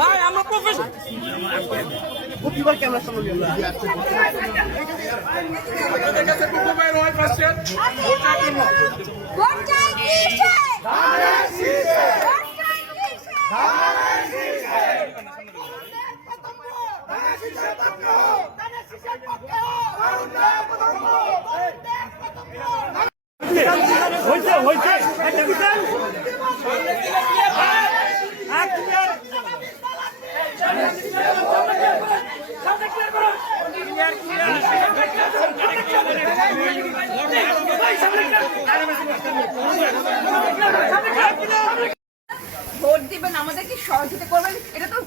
ভাই আমরা প্রফেশনাল প্রতিবার ক্যামেরার সামনে নিয়ে আমাদের কাছে কুকু ভাই রয় পাচ্ছেন ভোট চাই কিসে ভোট চাই কিসে ধানের শীষে ভোট চাই কিসে ধানের শীষে ধানের শীষে পক্ষ ধানের শীষে পক্ষ ধানের পক্ষ হইছে হইছে একটা বিশাল সামনে দিলে কি ভাই এক মিনিট ভোট দিবেন আমাদেরকে সহযোগিতা করবেন এটা তো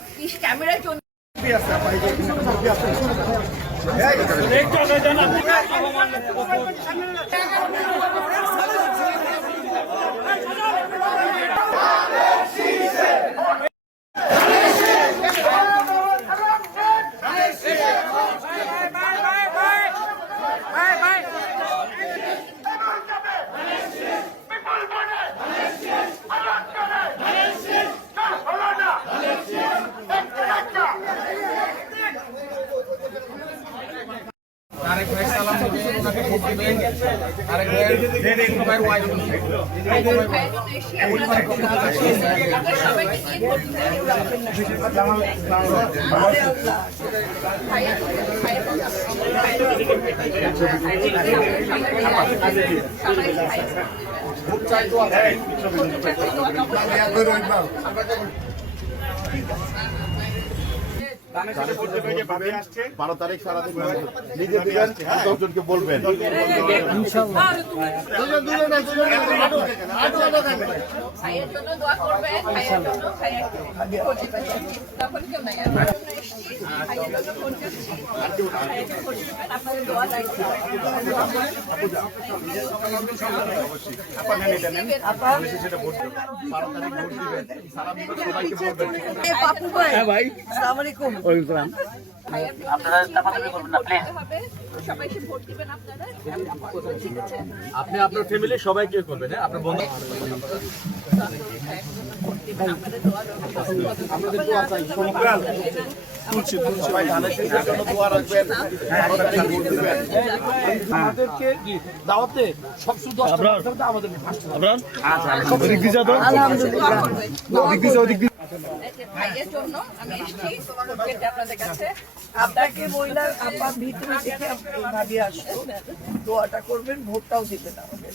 ক্যামেরার জন্য আরেক ভাই সালাম দিবেন ওনাকে ভোট দিবেন আরেক ভাই দেন ভাই ওয়াইড সবাইকে কি ভোট ভোট চাই তো আছে 12 তারিখ সারাদিন নিজে দিবেন 10 জনকে বলবেন আপনি আপনার ফ্যামিলি সবাইকে করবেন আপনার বন্ধু আমাদেরকে দাওয়াতে সব শুধু ভাইয়ের জন্য আমি এসেছি আপনাদের কাছে আপনাকে মহিলা আপনার ভিতরে থেকে ভাবি আসতো দোয়াটা করবেন ভোটটাও দিবেন আমাদের